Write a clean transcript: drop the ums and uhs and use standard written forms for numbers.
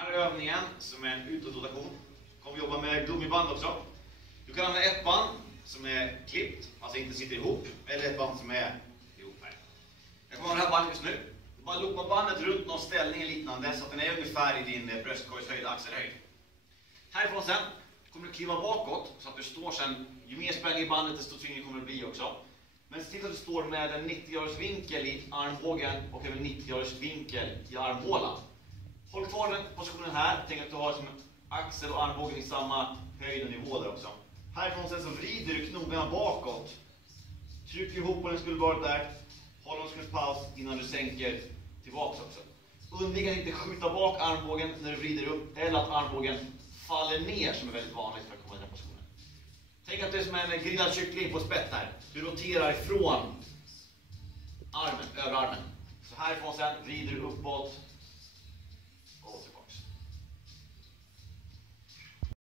här övningen som är en utåtrotation kommer vi jobba med gummiband också. Du kan använda ett band som är klippt, alltså inte sitter ihop, eller ett band som är ihop här. Jag kommer ha det här bandet just nu. Du bara loopar bandet runt någon ställning liknande så att den är ungefär i din bröstkorgshöjd, axelhöjd. Härifrån sen kommer du kliva bakåt så att du står sen, ju mer spänning i bandet desto tyngre kommer det bli också. Men se till att du står med en 90-graders vinkel i armbågen och även 90-graders vinkel i armhålan. Håll kvar den positionen här, tänk att du har som axel och armbågen i samma höjd och nivå där också. Härifrån sen så vrider du knogarna bakåt. Tryck ihop på den skulderbladet där. Håll en sekunds paus innan du sänker tillbaka också. Undvik att inte skjuta bak armbågen när du vrider upp eller att armbågen faller ner som är väldigt vanligt för att komma i den här positionen. Tänk att det är som en grillad kyckling på spett här. Du roterar ifrån armen, överarmen. Så härifrån sen vrider du uppåt